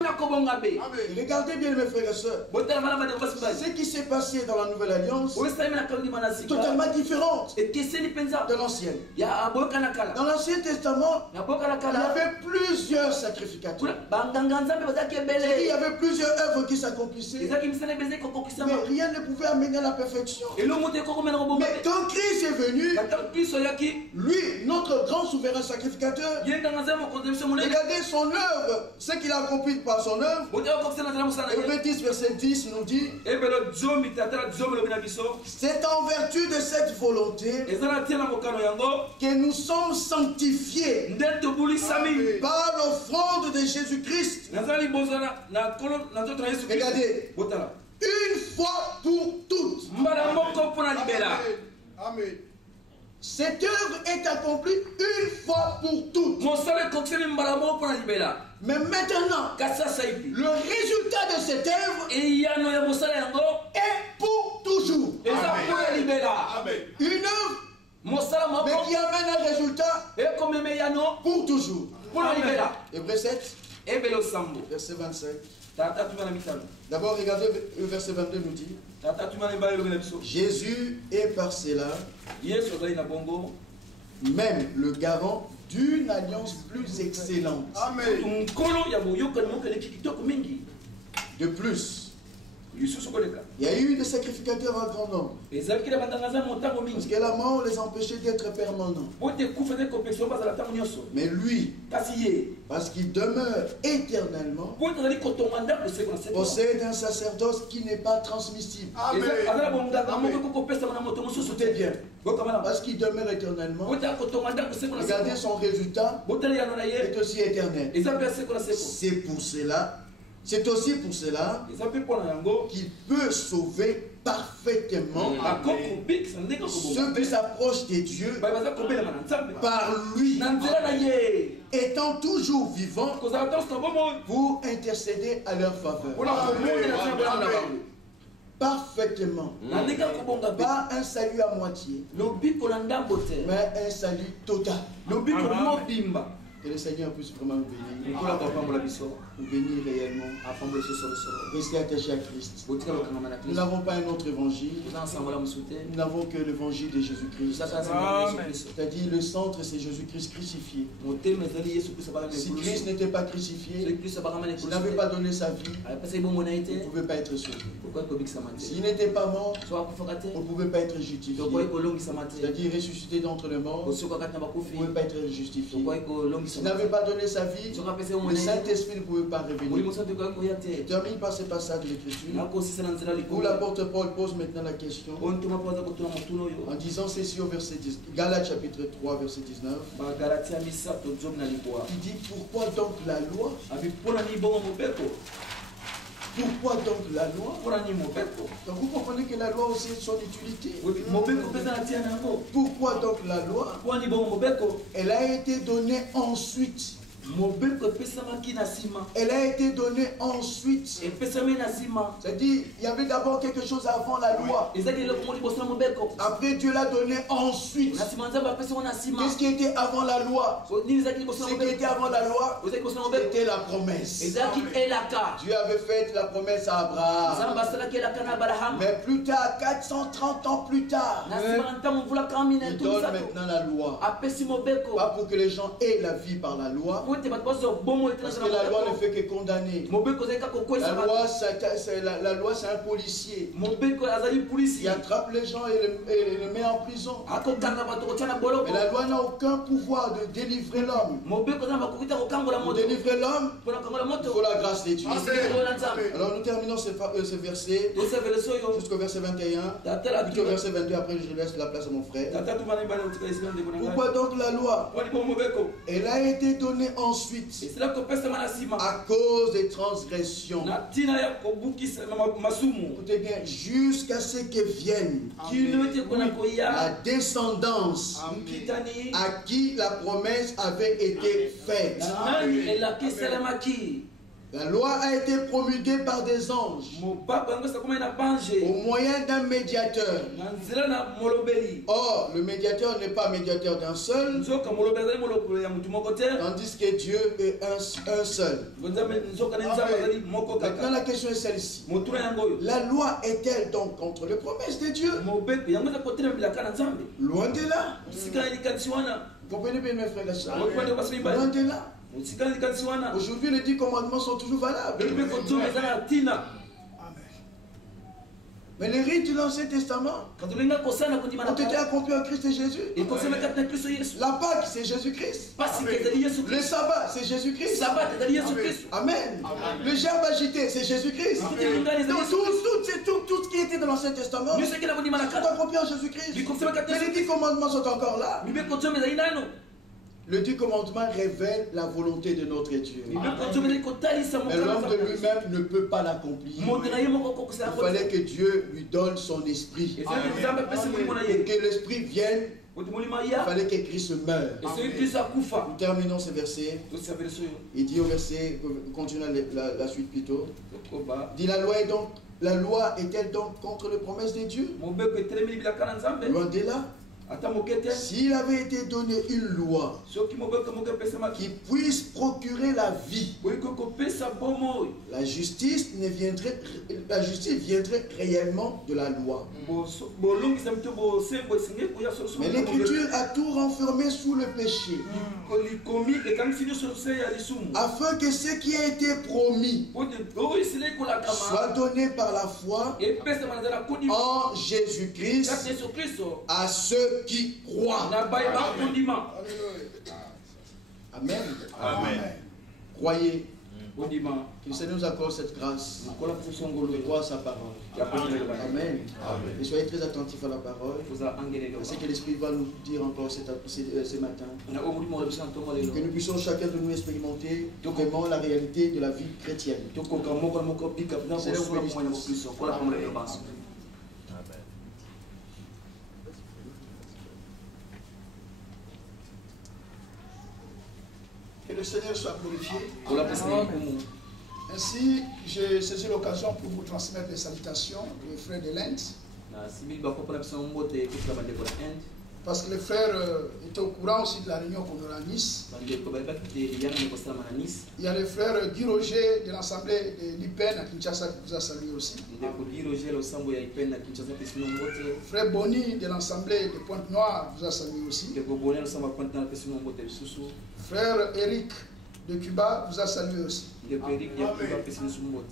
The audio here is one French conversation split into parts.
Regardez bien mes frères et sœurs. Ce qui s'est passé dans la nouvelle alliance est totalement différente de l'ancienne. Dans l'Ancien Testament, il y avait plusieurs sacrificateurs. Il y avait plusieurs œuvres qui s'accomplissaient. Mais rien ne pouvait amener à la perfection. Mais quand Christ est venu, lui, notre grand souverain sacrificateur, regardez son œuvre, ce qu'il a accompli par son œuvre. Hébreux 10, verset 10 nous dit: c'est en vertu de cette volonté que nous sommes sanctifiés par l'offrande de Jésus-Christ. Regardez, une fois pour toutes. Amen. Cette œuvre est accomplie une fois pour toutes. Mais maintenant, le résultat de cette œuvre est pour toujours. Amen. Une œuvre, mais qui amène un résultat pour toujours. Hébreux 7, verset 25. D'abord, regardez, le verset 22 nous dit: Jésus est par cela même le garant d'une alliance plus excellente. Amen. De plus, il y a eu des sacrificateurs en grand nombre. Parce que la mort les empêchait d'être permanents. Mais lui, parce qu'il demeure éternellement, possède un sacerdoce qui n'est pas transmissible. Amen. Écoutez bien. Parce qu'il demeure éternellement, regardez son résultat est aussi éternel. C'est aussi pour cela qu'il peut sauver parfaitement ceux qui s'approchent de Dieu par lui, étant toujours vivant pour intercéder à leur faveur. Parfaitement. Pas un salut à moitié, mais un salut total. Que le Seigneur puisse vraiment nous bénir. Nous bénir réellement. Rester attaché à Christ. Nous n'avons pas un autre évangile. Nous n'avons que l'évangile de Jésus-Christ. C'est-à-dire le centre, c'est Jésus-Christ crucifié. Si Christ n'était pas crucifié, s'il n'avait pas donné sa vie, on ne pouvait pas être sauvé. S'il n'était pas mort, on ne pouvait pas être justifié. C'est-à-dire ressuscité d'entre les morts, on ne pouvait pas être justifié. S'il n'avait pas donné sa vie, le Saint-Esprit ne pouvait pas revenir. Je termine par ce passage de l'Écriture où l'apôtre Paul pose maintenant la question en disant ceci au verset 10, Galates chapitre 3 verset 19. Il dit: pourquoi donc la loi? Pourquoi donc la loi? Donc vous comprenez que la loi aussi a son utilité. Pourquoi donc la loi? Elle a été donnée ensuite. Elle a été donnée ensuite. C'est-à-dire, il y avait d'abord quelque chose avant la loi. Après, Dieu l'a donné ensuite. Qu'est-ce qui était avant la loi? Ce qui était avant la loi, c'était la promesse. Dieu avait fait la promesse à Abraham. Mais plus tard, 430 ans plus tard, il donne maintenant la loi. Pas pour que les gens aient la vie par la loi, parce que la loi ne fait que condamner. La loi, c'est un policier. Il attrape les gens et les met en prison. Mais la loi n'a aucun pouvoir de délivrer l'homme. Pour délivrer l'homme, il faut la grâce de Dieu. Alors nous terminons ce verset jusqu'au verset 21. Jusqu'au verset 22, après je laisse la place à mon frère. Pourquoi donc la loi? Elle a été donnée ensuite à cause des transgressions. Écoutez bien, jusqu'à ce que vienne la descendance à qui la promesse avait été faite. La loi a été promulguée par des anges au moyen d'un médiateur. Or, le médiateur n'est pas médiateur d'un seul, tandis que Dieu est un seul. Maintenant, la question est celle-ci. La loi est-elle donc contre les promesses de Dieu? Loin de là. Vous comprenez bien, mes frères et sœurs? Loin de là. Aujourd'hui, les 10 commandements sont toujours valables. Mais les rites de l'Ancien Testament ont été accomplis en Christ et Jésus. La Pâque, c'est Jésus-Christ. Le sabbat, c'est Jésus-Christ. Amen. Le gerbe agité, c'est Jésus-Christ. Tout ce qui était dans l'Ancien Testament sont accomplis en Jésus-Christ. Mais les 10 commandements sont encore là. Le 10 commandements révèle la volonté de notre Dieu. Mais l'homme de lui-même ne peut pas l'accomplir. Il fallait que Dieu lui donne son esprit. Pour que l'esprit vienne, il fallait que Christ meure. Nous terminons ce verset. Il dit au verset, continuons la suite plutôt. Il dit la loi est-elle donc contre les promesses de Dieu? Loin de là. S'il avait été donné une loi qui puisse procurer la vie, la justice viendrait réellement de la loi. Mais l'Écriture a tout renfermé sous le péché, afin que ce qui a été promis soit donné par la foi en Jésus-Christ à ceux qui croient. Amen. Amen. Croyez. Que le Seigneur nous accorde cette grâce de croire sa parole. Amen. Et soyez très attentifs à la parole. C'est ce que l'Esprit va nous dire encore ce matin. Que nous puissions chacun de nous expérimenter vraiment la réalité de la vie chrétienne. Seigneur, vous bénisse. Que le Seigneur soit glorifié. Ainsi, j'ai saisi l'occasion pour vous transmettre les salutations des frères de l'Inde. Parce que les frères étaient au courant aussi de la réunion qu'on aura à Nice. Il y a le frère Guy Roger de l'Assemblée de l'IPEN à Kinshasa qui vous a salué aussi. Frère Bonny de l'Assemblée de Pointe-Noire vous a salué aussi. Frère Eric de Cuba vous a salué aussi.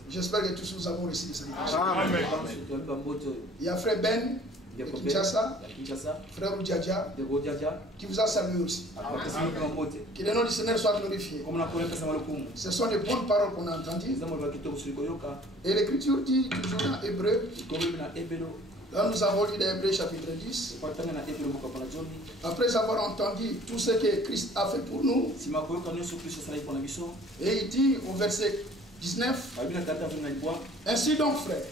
J'espère que tous nous avons reçu des salutations. Il y a frère Ben de Kinshasa, frère Oudjadja, qui vous a salué aussi. Que le nom du Seigneur soit glorifié. Ce sont des bonnes paroles qu'on a entendues. Et l'Écriture dit toujours en hébreu. Là, nous avons lu dans Hébreux chapitre 10. Après avoir entendu tout ce que Christ a fait pour nous, et il dit au verset 19, ainsi donc frères,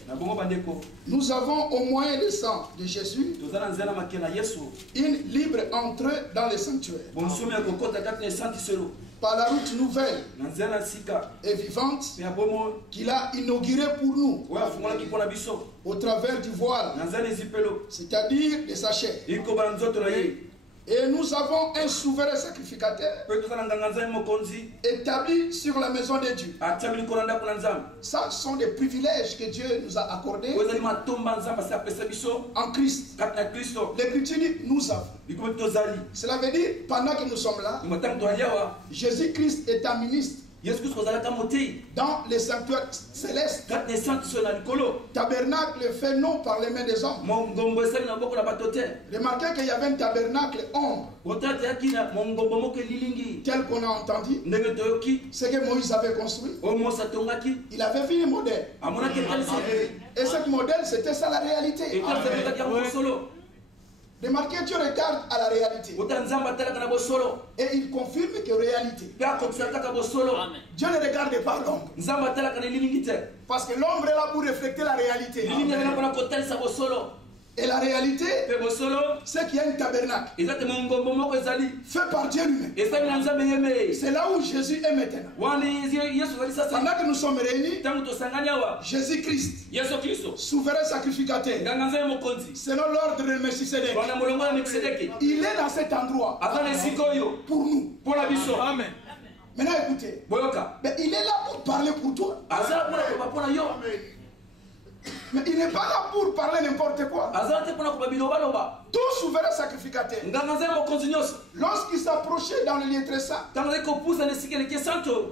nous avons au moyen du sang de Jésus une libre entrée dans le sanctuaire par la route nouvelle et vivante qu'il a inaugurée pour nous au travers du voile, c'est-à-dire de sa chair. Et nous avons un souverain sacrificateur établi sur la maison de Dieu. Ça sont des privilèges que Dieu nous a accordés en Christ. L'Écriture dit nous avons. Cela veut dire pendant que nous sommes là, Jésus-Christ est un ministre dans les sanctuaires célestes. Tabernacle fait non par les mains des hommes. Remarquez qu'il y avait un tabernacle ombre tel qu'on a entendu ce que Moïse avait construit. Il avait vu un modèle. Et ce modèle, c'était ça la réalité. Remarquez, Dieu regarde à la réalité. Et il confirme que réalité. Dieu ne regarde pas l'ombre. Parce que l'ombre est là pour refléter la réalité. Et la réalité, c'est qu'il y a un tabernacle fait par Dieu lui-même. C'est là où Jésus est maintenant. Pendant que nous sommes réunis, Jésus-Christ, souverain sacrificateur, selon l'ordre de Melchisédek, il est dans cet endroit pour nous. Amen. Maintenant écoutez, mais il est là pour parler pour toi. Mais il n'est pas là pour parler n'importe quoi. Tout souverain sacrificateur, lorsqu'il s'approchait dans le lieu très saint,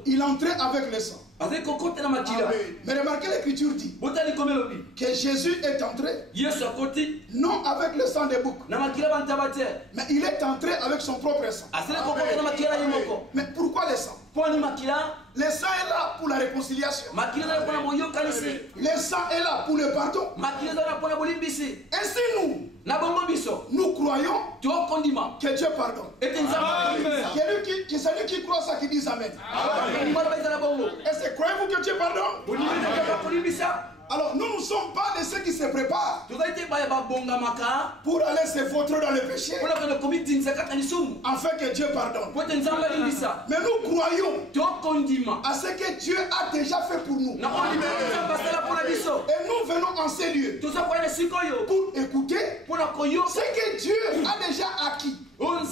il entrait avec le sang. Mais remarquez, l'écriture dit que Jésus est entré non avec le sang des boucs, mais il est entré avec son propre sang. Mais pourquoi le sang? Le sang est là pour la réconciliation. Le sang est là pour le pardon. Ainsi nous croyons que Dieu pardonne. Celui qui croit ça qui dit Amen. Est-ce que croyez-vous que Dieu pardonne? Alors nous ne sommes pas de ceux qui se préparent pour aller se vautrer dans le péché afin que Dieu pardonne. Mais nous croyons à ce que Dieu a déjà fait pour nous. Et nous venons en ces lieux pour écouter ce que Dieu a déjà acquis en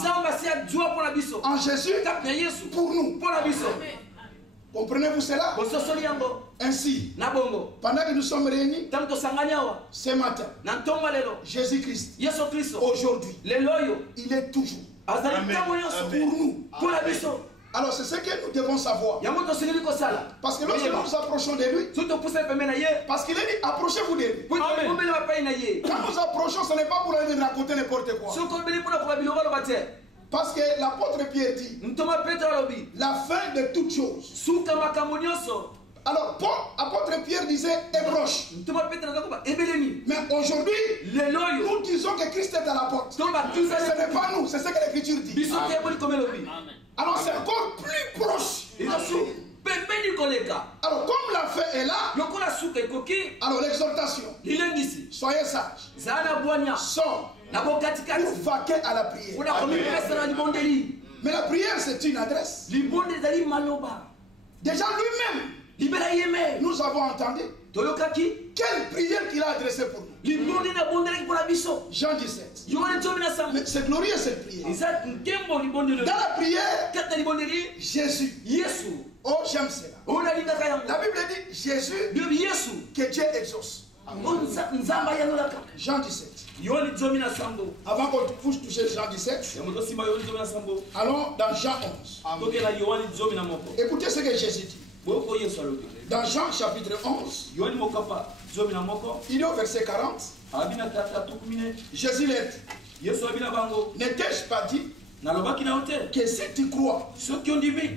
Jésus pour nous. Comprenez-vous cela? Ainsi, pendant que nous sommes réunis ce matin, Jésus-Christ, aujourd'hui, il est toujours pour nous. Alors c'est ce que nous devons savoir. Parce que lorsque nous nous approchons de lui, parce qu'il est dit, approchez-vous de lui. Quand nous approchons, ce n'est pas pour aller raconter n'importe quoi. Parce que l'apôtre Pierre dit, la fin de toutes choses. Alors, l'apôtre Pierre disait ébranche. Mais aujourd'hui, nous disons que Christ est à la porte. Ce n'est pas nous, c'est ce que l'Écriture dit. Alors, c'est encore plus proche. Alors, comme la fin est là, alors l'exhortation, soyez sages, sors pour vaquer à la prière. Mais la prière, c'est une adresse. Déjà lui-même, nous avons entendu quelle prière qu'il a adressée pour nous. Jean 17. Mais c'est glorieux cette prière. Dans la prière, Jésus. Oh, j'aime cela. La Bible dit Jésus, que Dieu exauce. Jean 17. Avant qu'on puisse toucher Jean 17, allons dans Jean 11. Écoutez ce que Jésus dit. Dans Jean chapitre 11, il est au verset 40. Jésus l'a dit. N'étais-je pas dit que si tu crois,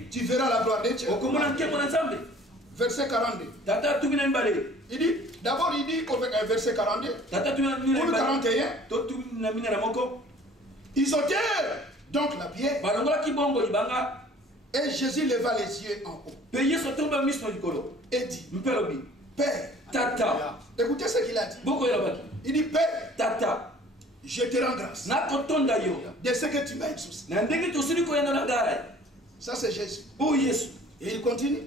tu verras la gloire de Dieu? Verset 42. Il dit, d'abord il dit au verset 42, ou 41, ils ôtèrent donc la pierre, et Jésus leva les yeux en haut et dit, Père, Tata, écoutez ce qu'il a dit. Il dit, Père, je te rends grâce de ce que tu m'as exaucé. Ça c'est Jésus. Et il continue.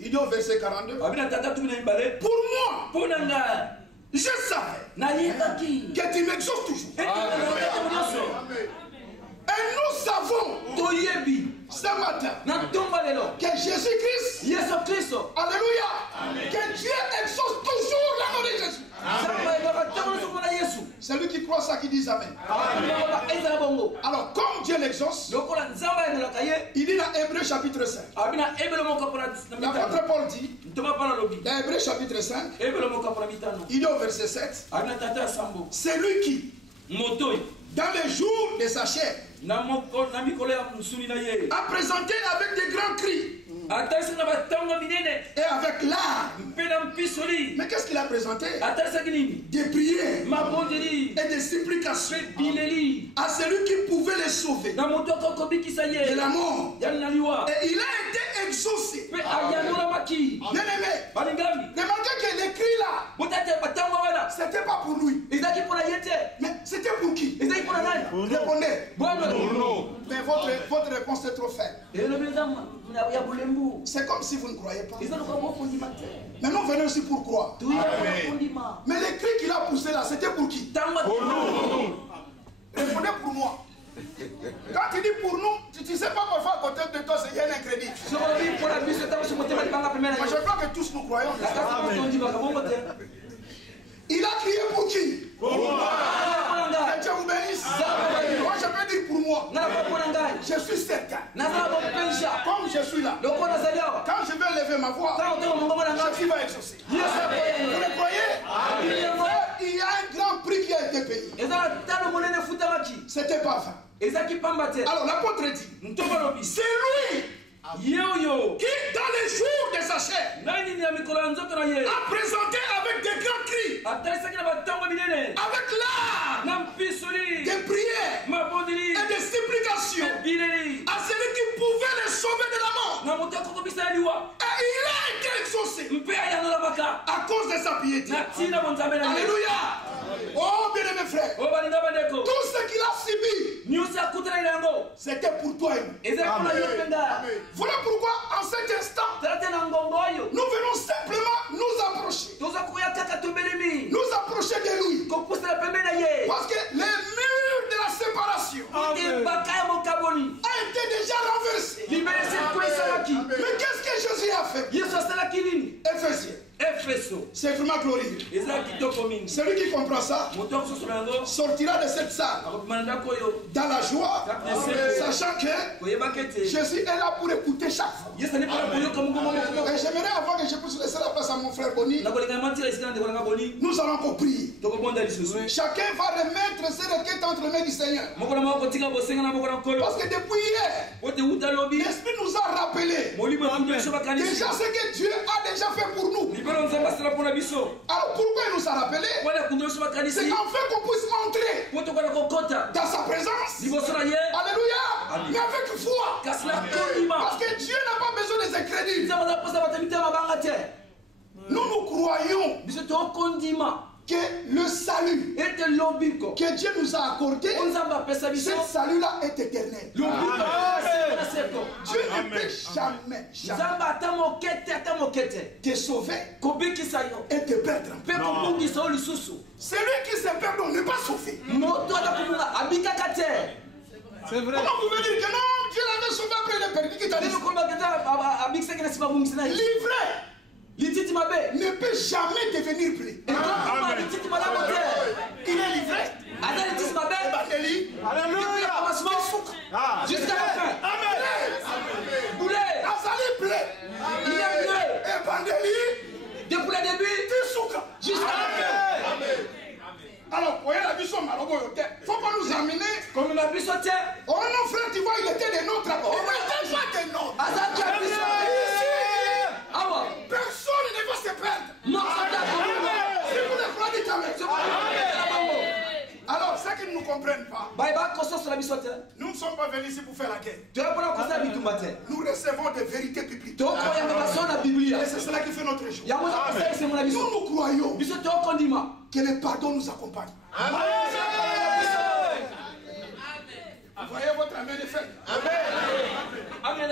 Il dit au verset 42. Pour moi, je savais que tu m'exauces toujours. Et nous savons ce matin que Jésus-Christ, alléluia, que Dieu exauce toujours la mort de Jésus. C'est lui qui croit ça qui dit Amen. Alors comme Dieu l'exauce, il dit dans Hébreux chapitre 5. L'apôtre Paul dit dans Hébreux chapitre 5, il dit au verset 7, c'est lui qui, dans les jours de sa chair, a présenté avec des grands cris et avec larmes. Mais qu'est-ce qu'il a présenté? Des prières et des supplications à celui qui pouvait les sauver de la mort. Et il a été exaucé. Bien aimé, remarquez que les cris là, c'était pas pour lui. Mais c'était pour qui? Répondez. Mais votre réponse est trop faible. C'est comme si vous ne croyez pas. Mais nous venons aussi pour croire. Mais les cris qu'il a poussés là, c'était pour qui? Pour nous. Répondez pour moi. Quand tu dis pour nous, tu ne sais pas parfois à côté de toi, il y a un crédit. Moi je crois que tous nous croyons. Il a crié pour qui? Pour moi. Que Dieu vous bénisse. Moi je peux dire pour moi. Je suis certain. Comme je suis là. Quand je vais lever ma voix, je va exaucer. Vous le croyez? Il y a un grand prix qui a été payé. C'était pas vain. Alors l'apôtre dit, c'est lui qui dans les jours de sa chair a présenté avec des grands cris, avec larmes, des prières et des supplications à celui qui pouvait les sauver de la mort. Et il a été exaucé à cause de sa piété. Alléluia. Oh bien-aimé frère, tout ce qu'il a subi, c'était pour toi et moi. Voilà pourquoi en cet instant, nous venons simplement nous approcher. Nous approcher de lui. Parce que les murs de la séparation a été déjà renversés. Mais qu'est-ce que Jésus a fait? Éphésiens. C'est vraiment glorieux. Celui qui comprend ça sortira de cette salle dans la joie, sachant que Jésus est là pour écouter chaque fois. Et j'aimerais, avant que je puisse laisser la place à mon frère Boni, nous allons encore prier. Chacun va remettre ses requêtes entre les mains du Seigneur. Parce que depuis hier, l'Esprit nous a rappelé déjà ce que Dieu a déjà fait pour nous. Alors pourquoi il nous a rappelé? C'est afin qu'on puisse entrer dans sa présence. Alléluia. Mais avec foi. Parce que Dieu n'a pas besoin de ses crédits. Nous croyons que le salut que Dieu nous a accordé, ce salut-là est éternel. Dieu ne peut jamais te sauver et te perdre. Celui qui se perd n'est pas sauvé. C'est vrai. Comment vous pouvez dire que non, Dieu l'avait sauvé après le perdu qui t'a dit? Livré ne peut jamais devenir blé. Il est livré. Alléluia. Jusqu'à la fin. Amen. Boulé. Azali blé. Il est blé. Et Bandeli. Depuis le début. Jusqu'à la fin. Amen. Alors, voyez la mission Malobo. Il ne faut pas nous amener. Comme la mission. Oh non, frère, tu vois, il était des nôtres. Oh, il n'était pas des nôtres. Personne ne va se perdre. Si vous ne croyez jamais. Alors, ceux qui ne nous comprennent pas, nous ne sommes pas venus ici pour faire la guerre. Nous recevons des vérités bibliques. Et c'est cela qui fait notre joie. Nous croyons que le pardon nous accompagne. Vous voyez votre amen est fait. Amen.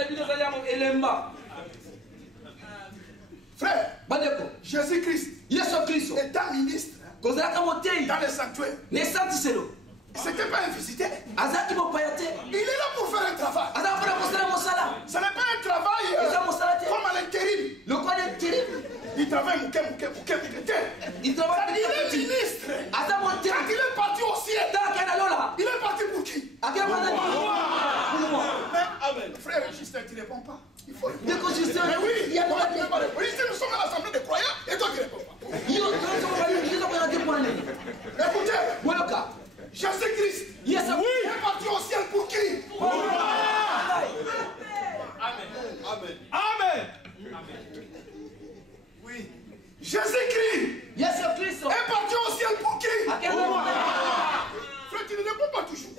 Frère, Jésus-Christ est un ministre dans le sanctuaire. C'était pas un visitaire. Il est là pour faire un travail. Ce n'est pas un travail comme à l'intérim. Il travaille il est ministre. Quand il est parti au ciel, il est parti pour qui? Amen. Frère Justin, tu ne réponds pas. Il faut répondre. Mais oui, nous sommes à l'assemblée des croyants et toi tu ne réponds pas. Écoutez, Jésus-Christ est parti au ciel pour qui? Amen. Amen. Oui. Jésus-Christ est parti au ciel pour qui? Frère, tu ne réponds pas toujours.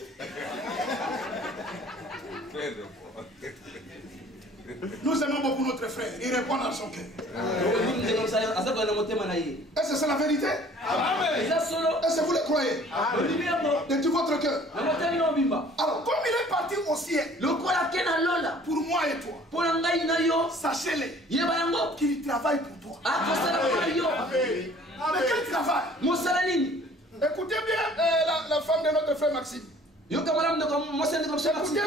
Nous aimons beaucoup notre frère. Il répond dans son cœur. Et que c'est la vérité? Est-ce que vous le croyez? De tout votre cœur. Alors, comme il est parti au ciel, pour moi et toi, sachez-le qu'il travaille pour toi. Mais quel travail? Écoutez bien la femme de notre frère Maxime. Écoutez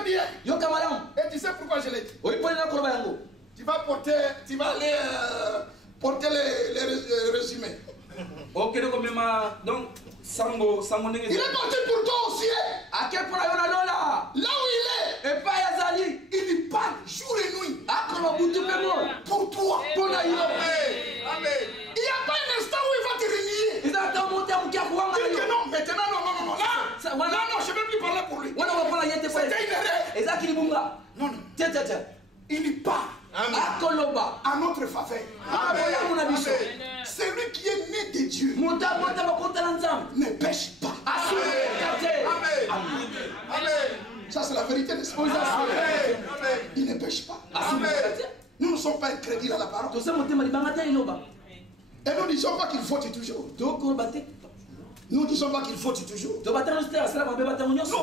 bien. Et tu sais pourquoi je l'ai dit? Tu vas aller porter les résumés. Ok, donc donc Sambo, il est parti pour toi aussi. À quel point il là? Là où il est. Et pas Yazali. Il parle jour et nuit. Pour toi. Pour la Amen. Il n'y a pas un instant où il va te renier. Il a monté à dit que non, maintenant non. Là, non, je ne vais plus parler pour lui. C'était une erreur. Non. Il part à notre faveur. Celui qui est né de Dieu ne pêche pas. Amen. Ça, c'est la vérité, n'est-ce pas? Il ne pêche pas. Nous ne sommes pas incrédules à la parole. Et nous ne disons pas qu'il faut toujours. Nous ne disons pas qu'il faut toujours. Nous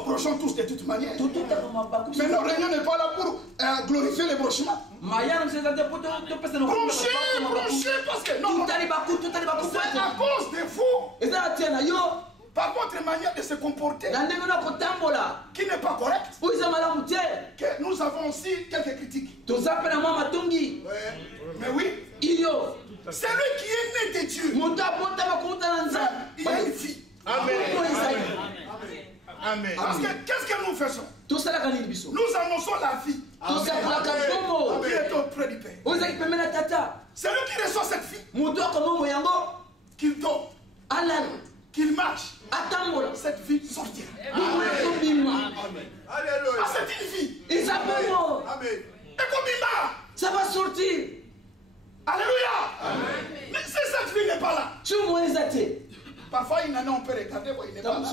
brochons tous de toute manière. Mais nos réunions n'est pas là pour glorifier les brochements. Brocher parce que non. C'est à cause de vous. Par votre manière de se comporter qui n'est pas correcte, que nous avons aussi quelques critiques. Mais oui, c'est lui qui est né de Dieu. Il a une vie. Amen. Parce que qu'est-ce que nous faisons? Nous annonçons la vie qui est auprès du Père. C'est lui qui reçoit cette vie. Qu'il dort, qu'il marche, cette vie sortira. Ah, c'est une vie. Amen. Et combien ça va sortir. Alléluia. Mais si cette vie n'est pas là, parfois il y en a, on peut regarder, il n'est pas là. 2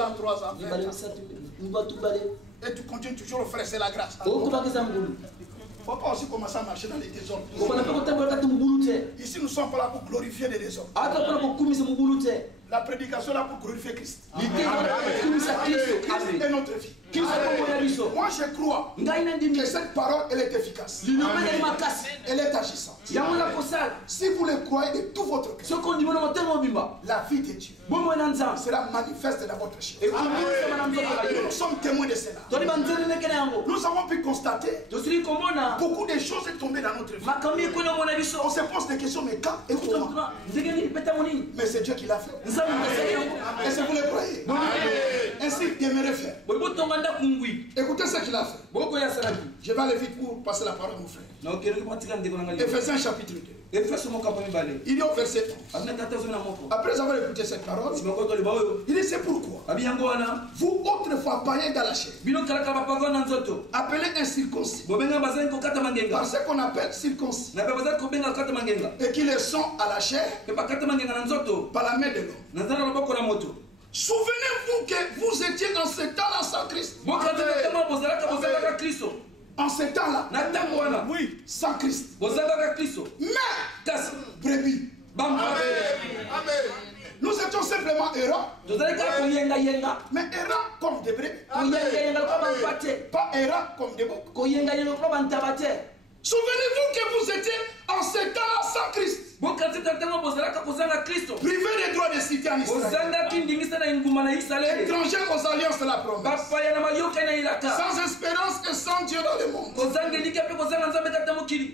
ans, 3 ans, 20 ans. Et tu continues toujours, frère, c'est la grâce. Il ne faut pas aussi commencer à marcher dans les désordres. Ici, nous ne sommes pas là pour glorifier les désordres. La prédication est là pour glorifier Christ. Christ est notre vie. Moi, je crois que cette parole, elle est efficace. Elle est agissante. Si vous le croyez de tout votre cœur, la vie de Dieu sera manifeste dans votre chair. Nous sommes témoins de cela. Nous avons pu constater beaucoup de choses sont tombées dans notre vie. On se pose des questions, mais quand et comment? Mais c'est Dieu qui l'a fait. Est-ce que vous le croyez? Ainsi, j'aimerais faire. Écoutez ce qu'il a fait. Je vais aller vite pour passer la parole à mon frère. Éphésiens chapitre 2. Il est au verset 11. Après avoir écouté cette parole, il dit c'est pourquoi vous autrefois païens dans la chair, appelés incirconcis, par ce qu'on appelle circoncis, et qui le sont à la chair par la main de l'homme. Souvenez-vous que vous étiez en ce temps-là sans Christ. En ce temps-là, oui, sans Christ. Mais, brebis. Amen. Nous étions simplement errants. Mais errants comme des brebis. Pas errants comme des boucs. Souvenez-vous que vous étiez en ce temps-là sans Christ. Privé des droits de cité en Israël. Étranger aux alliances de la promesse. Sans espérance et sans Dieu dans le monde.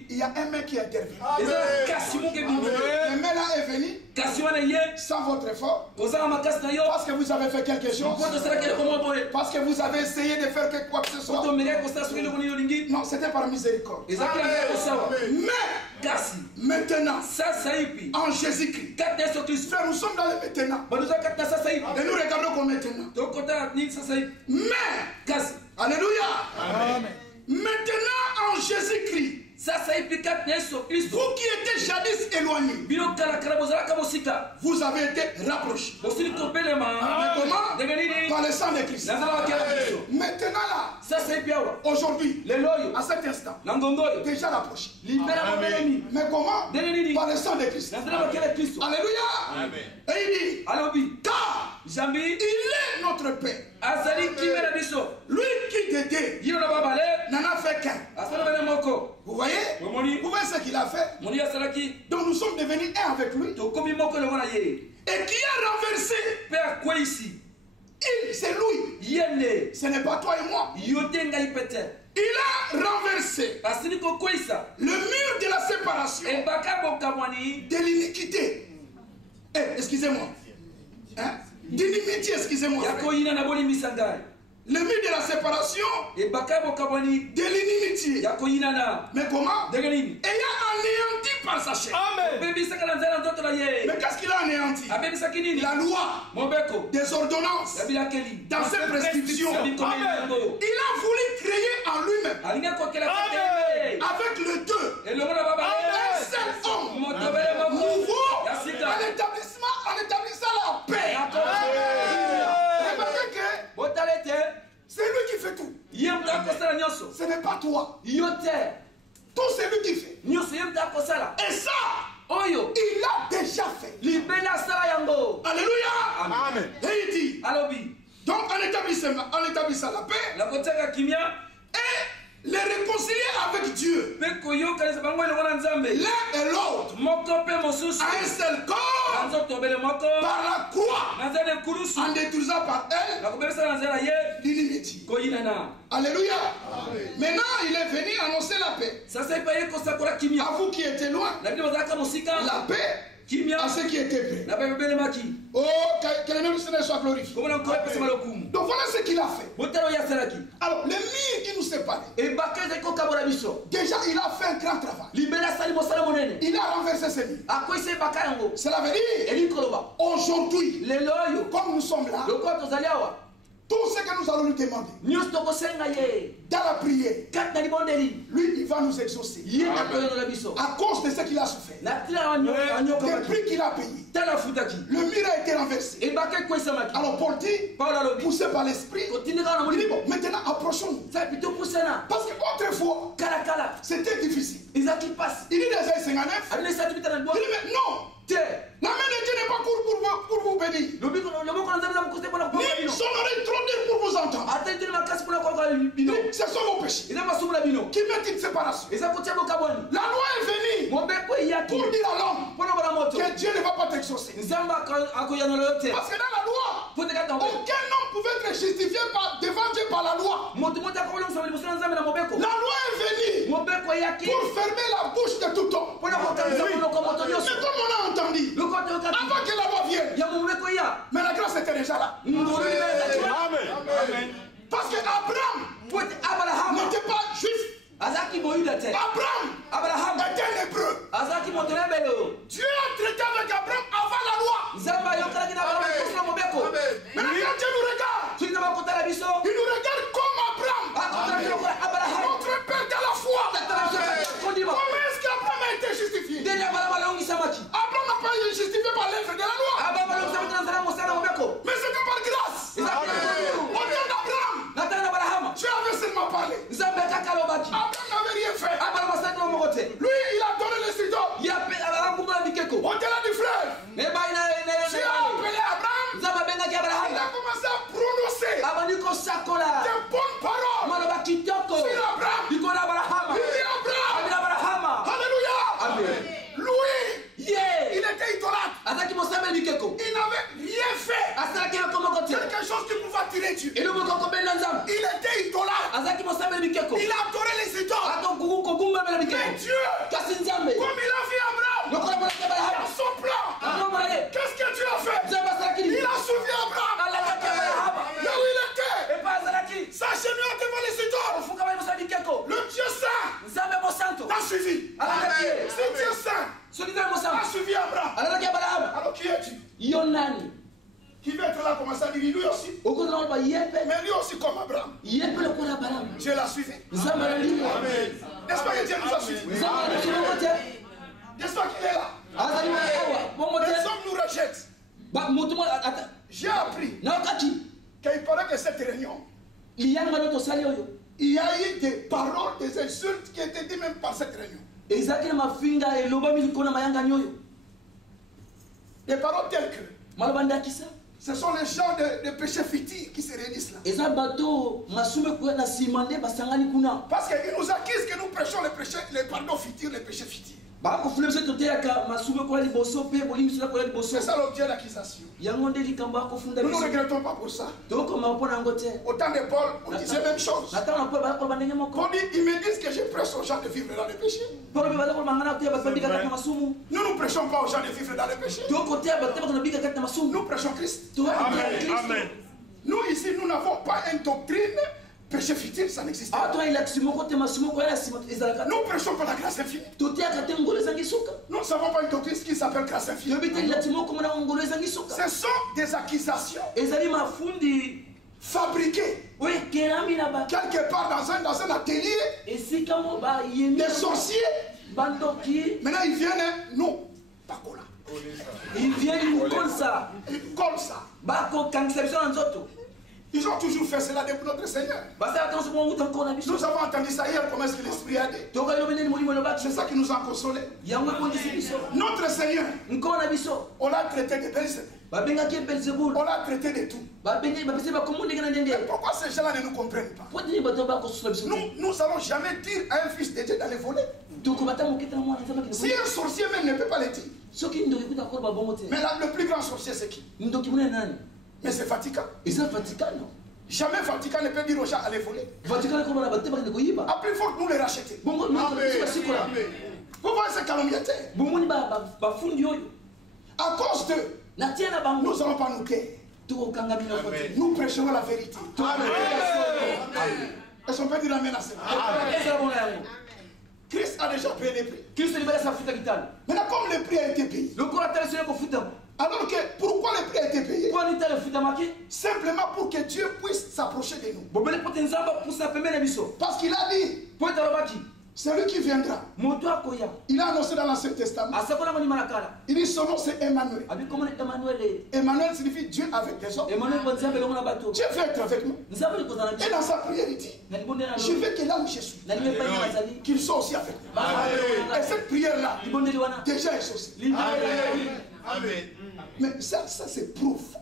Il y a un mec qui intervient. Le mec là est venu sans votre effort. Parce que vous avez fait quelque chose. Parce que vous avez essayé de faire quoi que ce soit. Non, c'était par miséricorde. Mais maintenant, en Jésus-Christ, nous sommes dans le maintenant. Et nous regardons comme maintenant. Mais, alléluia. Amen. Maintenant en Jésus-Christ, vous qui étiez jadis éloignés, vous avez été rapprochés. Comment? Par le sang de Christ. Maintenant là, Aujourd'hui, à cet instant, déjà l'approche. Mais comment? Par le sang de Christ. Alléluia. Et il dit, car il est notre Père. Lui qui t'aidait n'en a fait qu'un. Vous voyez? Vous voyez ce qu'il a fait? Donc nous sommes devenus un avec lui. Et qui a renversé? C'est lui. Ce n'est pas toi et moi. Il a renversé le mur de la séparation, de l'iniquité. Excusez-moi. Hein? D'inimitié, excusez-moi. Le mur de la séparation de l'inimitié. Mais comment? Ayant anéanti par sa chair. Mais qu'est-ce qu'il a anéanti? La loi des ordonnances dans ses prescriptions. Il a voulu créer en lui-même avec le deux un seul homme nouveau en établissant la paix. C'est lui qui fait tout. Ce n'est pas toi. Tout c'est lui qui fait. Et ça, il a déjà fait. Alléluia. Amen. Et il dit, donc en établissant la paix, et les réconcilier avec Dieu. L'un et l'autre. Un seul corps. Par la croix. En détruisant par elle l'inimitié. Alléluia. Maintenant, il est venu annoncer la paix. À vous qui étiez loin. La paix. À ceux qui étaient prêts. Oh, que le nom du Seigneur soit glorifié. Donc voilà ce qu'il a fait. Alors, le mur qui nous sépare. Déjà, il a fait un grand travail. Il a renversé ce mur. Cela veut dire, aujourd'hui, comme nous sommes là, tout ce que nous allons lui demander dans la prière, lui il va nous exaucer à cause de ce qu'il a souffert, le prix qu'il a payé. Le mur a été renversé. Alors Paul dit, poussé par l'esprit, il dit bon, maintenant approchons-nous. Parce qu'autrefois c'était difficile. Il dit des Isaïe 59, il dit mais non, la main de Dieu n'est pas courte pour vous bénir. Ni son oreille trop dure pour vous entendre. Ce sont vos péchés qui mettent une séparation. La loi est venue pour dire à l'homme que Dieu ne va pas t'exaucer. Parce que dans la loi, aucun homme pouvait être justifié devant Dieu par la loi. La loi est venue pour fermer la bouche de tout homme. Mais comme on a entendu, avant que la loi vienne, mais la grâce était déjà là. Amen. Parce que Abraham n'était pas juif. Abraham était un hébreu. Dieu a traité avec Abraham avant la loi. Mais quand Dieu nous regarde, il nous regarde comme Abraham. Notre père de la foi. Comment est-ce qu'Abraham a été justifié? Abraham n'a pas été justifié par l'œuvre de la loi. Mais c'était par grâce. Au temps d'Abraham, Dieu avait seulement parlé. Abraham n'avait rien fait. Lui, il a donné les instructions. Au-delà du fleuve, Dieu a appelé Abraham. Il a commencé à prononcer de bonnes paroles sur Abraham. Il dit Abraham. Alléluia. Amen. Lui, il était idolâtre. Il n'avait rien fait. Quelque chose qui pouvait attirer Dieu. Il était idolâtre. Il a adoré les idoles. Mais Dieu, comme il a vu Abraham, dans son plan, qu'est-ce que Dieu a fait? Il a suivi Abraham. Là où il était, sa chemin devant les idoles. Le Dieu saint l'a suivi. Ce Dieu saint a suivi Abraham. Alors qui es-tu? Qui veut être là, commencer à dire lui aussi. Mais lui aussi comme Abraham. Dieu l'a suivi. N'est-ce pas que Dieu nous a suivis? N'est-ce pas qu'il est là? Les hommes nous rejettent. J'ai appris qu'il paraît que cette réunion Il y a eu des paroles, des insultes qui étaient dites même par cette réunion. Des paroles telles que ce sont les gens de péché fictif qui se réunissent là. Parce qu'ils nous accusent que nous prêchons les pardons fictifs, les péchés fictifs. C'est ça l'objet d'accusation. Nous ne regrettons pas pour ça. Au temps de Paul, on disait la même chose. Paul dit, ils me disent que je prêche aux gens de vivre dans le péché. Nous ne prêchons pas aux gens de vivre dans le péché. Nous prêchons Christ. Amen. Nous ici, nous n'avons pas une doctrine. Péché fictif, ça n'existe pas. Nous prêchons pas la grâce infinie. Nous ne savons pas une doctrine qui s'appelle grâce infinie. Ce sont des accusations fabriquées quelque part dans un atelier. Des sorciers. Maintenant ils viennent nous. Pas là. Ils viennent nous comme ça. Comme ça. Ils ont toujours fait cela depuis notre Seigneur. Nous avons entendu ça hier, comment est-ce que l'Esprit a dit. C'est ça qui nous a consolés. Notre Seigneur, on l'a traité de Belzébuth. On l'a traité de tout. Mais pourquoi ces gens-là ne nous comprennent pas? Nous n'allons jamais dire à un fils de Dieu d'aller voler. Si un sorcier même ne peut pas le dire. Mais le plus grand sorcier, c'est qui? Mais c'est Vatican. Jamais Vatican ne peut dire aux gens allez voler. À plus fort, nous les racheter. Vous voyez ces calomniateurs. À cause d'eux, nous n'allons pas nous taire. Nous prêcherons la vérité. Est-ce qu'on peut dire amen à ça? Christ a déjà payé les prix. Maintenant, comme le prix a été payé, alors que pourquoi le prix a été payé? Simplement pour que Dieu puisse s'approcher de nous. Parce qu'il a dit, c'est lui qui viendra. Il a annoncé dans l'Ancien Testament. Il dit son nom c'est Emmanuel. Emmanuel signifie Dieu avec des hommes. Dieu veut être avec nous. Et dans sa prière il dit, je veux que là où je suis, qu'il soit aussi avec nous. Et cette prière là, déjà est aussi. Amen. Mais ça c'est profond.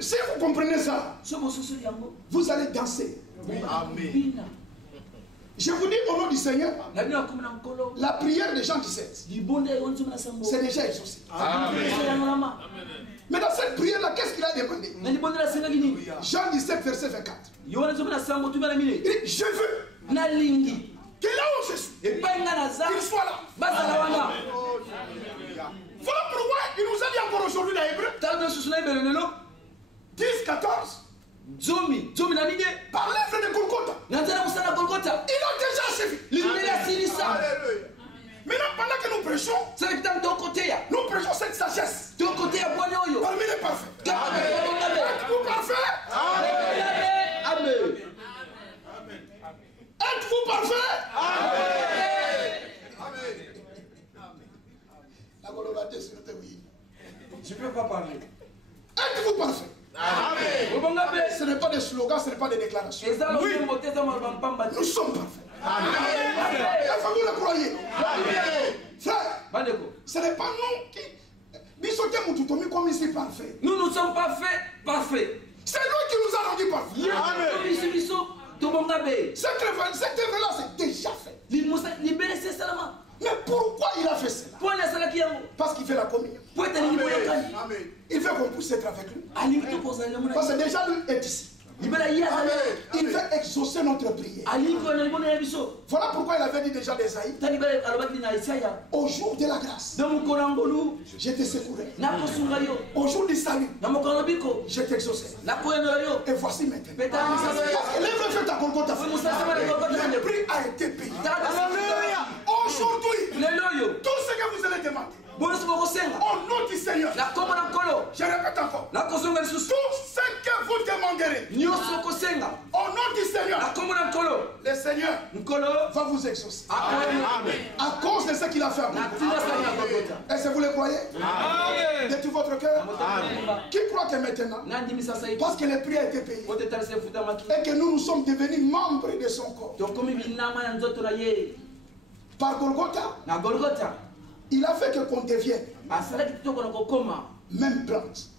Si vous comprenez ça, vous allez danser. Amen. Je vous dis au nom du Seigneur, la prière de Jean 17, c'est déjà exaucé. Amen. Mais dans cette prière-là, qu'est-ce qu'il a demandé? Jean 17, verset 24. Il dit, je veux que là où je suis, qu'il soit là. Voilà pourquoi il nous a dit encore aujourd'hui dans Hébreu 10, 14. Par l'œuvre de Golgotha, il a déjà servi. Maintenant, pendant que nous prêchons cette sagesse parmi les parfaits. Êtes-vous parfaits? Amen. Êtes-vous parfaits? Je ne peux pas parler. Êtes-vous parfaits? Amen. Ce n'est pas des slogans, ce n'est pas des déclarations. Oui. Nous sommes parfaits. Amen. Est-ce que vous le croyez? Frère, ce n'est pas nous qui... Nous nous sommes pas faits parfaits. C'est lui qui nous a rendu parfaits. Cette œuvre-là, c'est déjà fait. Mais pourquoi il a fait cela? Parce qu'il fait la communion. Amen. Il veut qu'on puisse être avec lui. Parce que déjà lui est ici. Il veut exaucer notre prière. Voilà pourquoi il avait dit déjà d'Esaïe, au jour de la grâce, je te secourais. Au jour du salut, je t'exaucerai. Et voici maintenant. Parce que l'œuvre faite à Golgotha, le prix a été payé. Aujourd'hui, tout ce que vous allez demander, au nom du Seigneur, je répète encore, tout ce que vous demanderez, au nom du Seigneur, le Seigneur va vous exaucer. Amen. À cause de ce qu'il a fait à vous. Est-ce que vous le croyez? Amen. de tout votre cœur. Qui croit que maintenant, parce que le prix a été payé, et que nous sommes devenus membres de son corps. Par Golgotha, il a fait qu'on devienne même plante.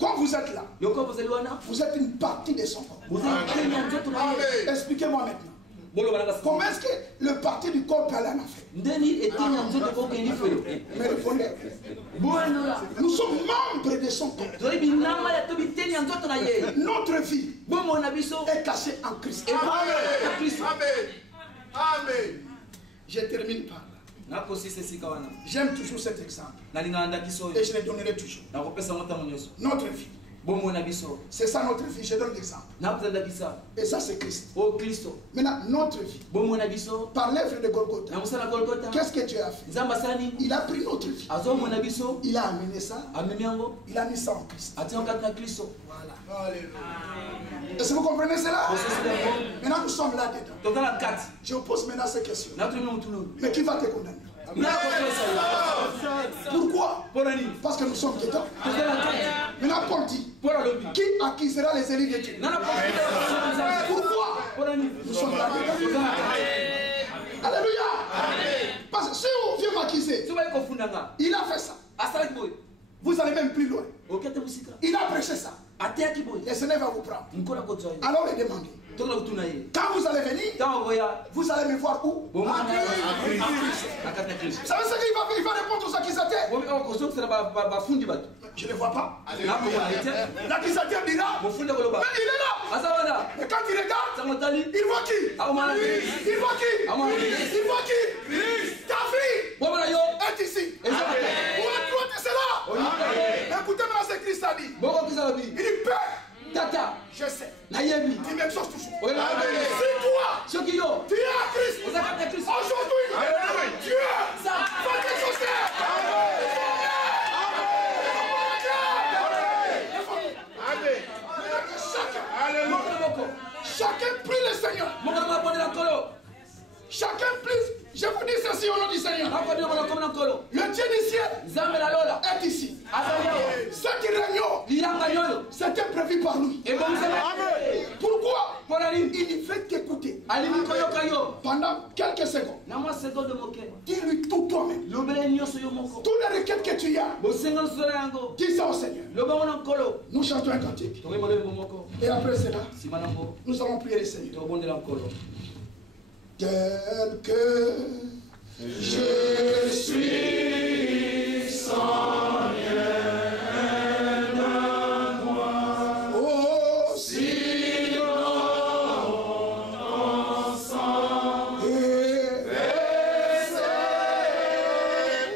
Quand vous êtes là, vous êtes une partie de son corps. Expliquez-moi maintenant. Comment est-ce que le parti du corps peut aller en affaire? Mais répondez. Nous sommes membres de son corps. Notre vie est cachée en Christ. Amen. Je termine par là. J'aime toujours cet exemple. Et je le donnerai toujours. Notre vie. C'est ça notre vie, je donne l'exemple. Et ça c'est Christ. Maintenant, notre vie, par l'œuvre de Golgotha, qu'est-ce que Dieu a fait? Il a pris notre vie. Il a amené ça. Il a mis ça en Christ. Voilà. Est-ce que vous comprenez cela? Maintenant nous sommes là-dedans. Je vous pose maintenant cette question. Mais qui va te condamner? Pourquoi? Parce que nous sommes dedans. Maintenant Paul dit, qui accusera les élus de Dieu? Pourquoi? Nous sommes là-dedans. Alléluia. Parce que si on vient m'accuser, il a fait ça. Vous allez même plus loin. Il a prêché ça. Le Seigneur va vous prendre. Alors il demande. Quand vous allez venir, vous allez me voir où? Vous savez ce qu'il va répondre aux accusateurs? Je ne le vois pas. L'accusateur dira, mais il est là. Mais quand il regarde, il voit qui? Il voit qui? Il voit qui? Ta fille est ici. Pour la droite de cela. Écoutez-moi ce que Christ a dit. Il dit, Père, Tata, je sais. Tu m'exauces toujours. Si toi, tu es à Christ, aujourd'hui, Dieu va t'exaucer. Chacun prie le Seigneur. Chacun prie. Je vous dis ceci au nom du Seigneur. Le Dieu du ciel est ici. Ce qui règne, c'était prévu par lui. Pourquoi? Il ne fait qu'écouter. Pendant quelques secondes. Dis-lui tout toi-même. Toutes les requêtes que tu as. Dis ça au Seigneur. Nous chantons un cantique. Et après cela, nous allons prier le Seigneur. Tel que je suis sans rien à moi, aussi ton sang est versé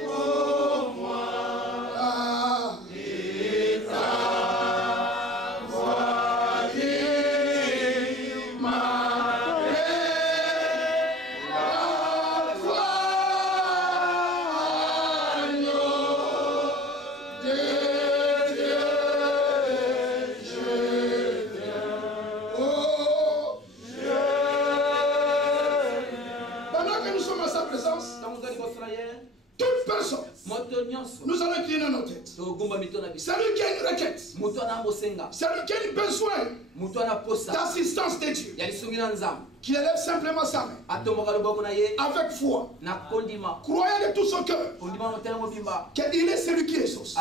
pour moi, et ta voix qui m'a nous allons incliner nos têtes. Celui qui a une requête, celui qui a un besoin d'assistance de Dieu, qu'il élève simplement sa main avec foi, croyant de tout son cœur qu'il est celui qui exauce.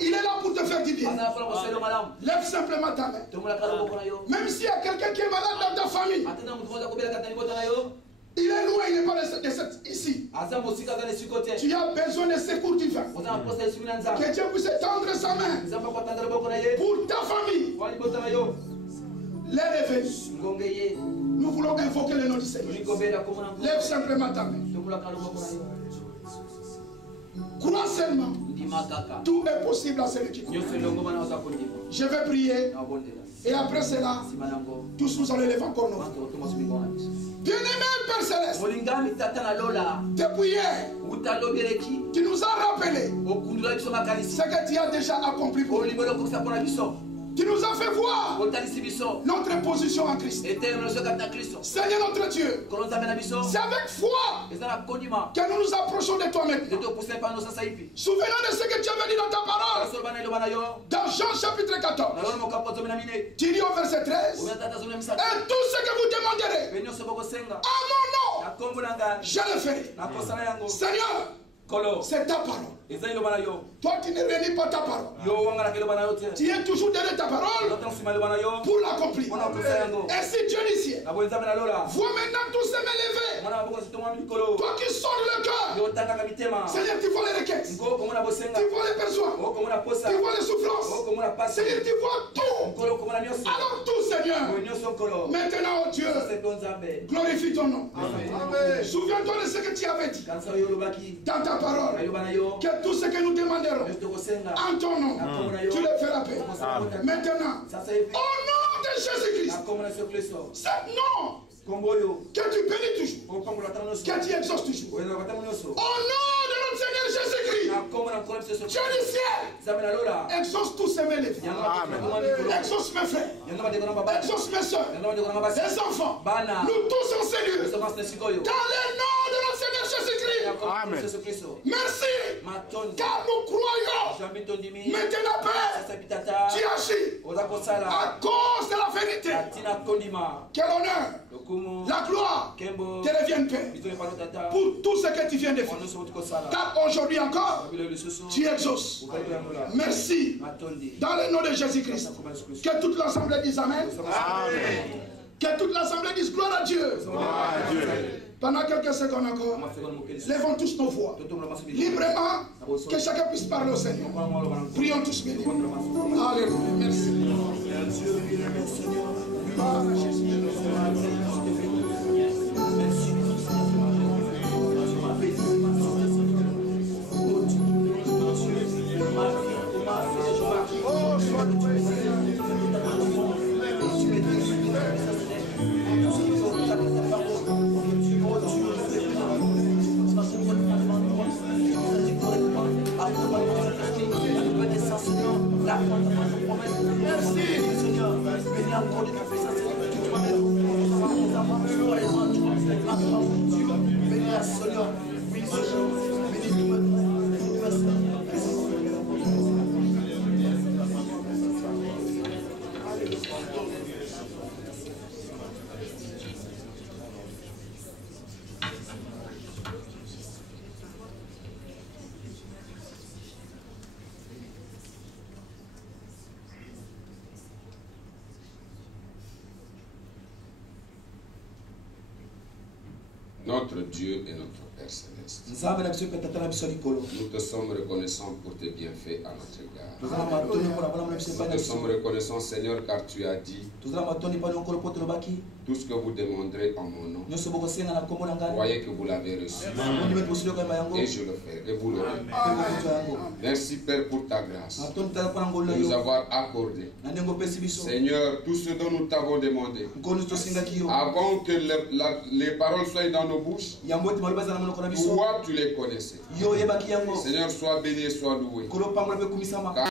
Il est là pour te faire du bien. Lève simplement ta main. Même s'il y a quelqu'un qui est malade dans ta famille, il est loin, il n'est pas ici. Tu as besoin de secours divin. Que Dieu puisse tendre sa main pour ta famille. L'heure est venue. Nous voulons invoquer le nom du Seigneur. Lève simplement ta main. Crois seulement. Tout est possible à celui qui croit. Je vais prier. Et après cela, tous nous allons lever encore nos mains. Bien-aimé Père Céleste, depuis hier, tu nous as rappelé ce que tu as déjà accompli pour nous. Tu nous as fait voir notre position en Christ. Seigneur notre Dieu, c'est avec foi que nous nous approchons de toi maintenant. Souvenons de ce que tu avais dit dans ta parole. Dans Jean chapitre 14, tu dis au verset 13, et tout ce que vous demanderez à mon nom, je le ferai. Seigneur, c'est ta parole. Toi qui ne réunis pas ta parole, tu es toujours derrière ta parole pour l'accomplir. Et si Dieu dit ciel, vois maintenant tous ces mains levées. Toi qui sondes le cœur, Seigneur, tu vois les requêtes, tu vois les besoins, tu vois les souffrances, Seigneur, tu vois tout. Alors tout, Seigneur, maintenant, oh Dieu, glorifie ton nom. Souviens-toi de ce que tu avais dit dans ta parole, que tout ce que nous demanderons en ton nom, tu le feras paix. Maintenant, au nom de Jésus-Christ, ce nom que tu bénis toujours, que tu exauces toujours, au nom de notre Seigneur Jésus-Christ, Dieu du ciel, exauce tous ces mêlés, exauce mes frères, exauce mes soeurs, les enfants, nous tous en cellule, dans le nom de notre Seigneur Jésus-Christ. Amen. Merci, car nous croyons maintenant, Père, tu agis à cause de la vérité. Quel honneur, la gloire te revienne, Père, pour tout ce que tu viens de faire. Car aujourd'hui encore, tu exauces. Merci, dans le nom de Jésus-Christ. Que toute l'assemblée dise Amen. Que toute l'assemblée dise gloire à Dieu. Pendant quelques secondes encore, levons tous nos voix librement, que chacun puisse parler au Seigneur. Prions tous, bénis. Alléluia. Merci. Merci Seigneur, bénis encore de ta présence, bénis la Seigneur, bénis Notre Dieu et notre Père Céleste, nous te sommes reconnaissants pour tes bienfaits à notre égard. Nous te sommes reconnaissants, Seigneur, car tu as dit tout ce que vous demanderez en mon nom, croyez que vous l'avez reçu. Et je le ferai, et vous l'aurez. Merci, Père, pour ta grâce de nous avoir accordé, Seigneur, tout ce dont nous t'avons demandé avant que les paroles soient dans nos bouches. Toi, tu les connaissais. Seigneur, sois béni et sois loué. Car